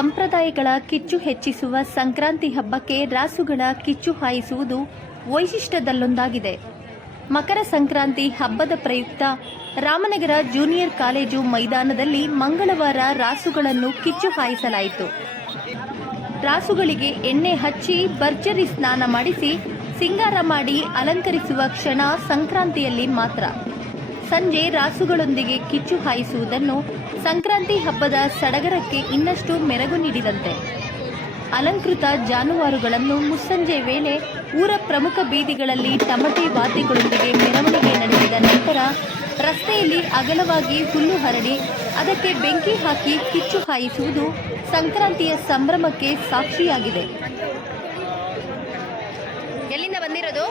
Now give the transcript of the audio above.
ಸಂಪ್ರದಾಯಗಳ ಕಿಚ್ಚು ಹೆಚ್ಚಿಸುವ ಸಂಕ್ರಾಂತಿ ಹಬ್ಬಕ್ಕೆ ರಾಸುಗಳ ಕಿಚ್ಚು ಹಾಯಿಸುವುದು ವೈಶಿಷ್ಟ್ಯದಲ್ಲೊಂದಾಗಿದೆ. ಮಕರ ಸಂಕ್ರಾಂತಿ ಹಬ್ಬದ ಪ್ರಯುಕ್ತ ರಾಮನಗರ ಜೂನಿಯರ್ ಕಾಲೇಜು ಮೈದಾನದಲ್ಲಿ ಮಂಗಳವಾರ ರಾಸುಗಳನ್ನು ಕಿಚ್ಚು ಹಾಯಿಸಲಾಯಿತು. ರಾಸುಗಳಿಗೆ ಎಣ್ಣೆ ಹಚ್ಚಿ ಭರ್ಜರಿ ಸ್ನಾನ ಮಾಡಿಸಿ ಸಿಂಗಾರ ಮಾಡಿ ಅಲಂಕರಿಸುವ ಕ್ಷಣ ಸಂಕ್ರಾಂತಿಯಲ್ಲಿ ಮಾತ್ರ. ಸಂಜೆ ರಾಸುಗಳೊಂದಿಗೆ ಕಿಚ್ಚು ಹಾಯಿಸುವುದನ್ನು ಸಂಕ್ರಾಂತಿ ಹಬ್ಬದ ಸಡಗರಕ್ಕೆ ಇನ್ನಷ್ಟು ಮೆರುಗು ನೀಡಿದಂತೆ. ಅಲಂಕೃತ ಜಾನುವಾರುಗಳನ್ನು ಮುಸ್ಸಂಜೆ ವೇಳೆ ಊರ ಪ್ರಮುಖ ಬೀದಿಗಳಲ್ಲಿ ತಮಟೆ ವಾದ್ಯಗಳೊಂದಿಗೆ ಮೆರವಣಿಗೆ ನಡೆಸಿದ ನಂತರ ರಸ್ತೆಯಲ್ಲಿ ಅಗಲವಾಗಿ ಹುಲ್ಲು ಹರಡಿ ಅದಕ್ಕೆ ಬೆಂಕಿ ಹಾಕಿ ಕಿಚ್ಚು ಹಾಯಿಸುವುದು ಸಂಕ್ರಾಂತಿಯ ಸಂಭ್ರಮಕ್ಕೆ ಸಾಕ್ಷಿಯಾಗಿದೆ. ಎಲ್ಲಿಂದ ಬಂದಿರೋದು?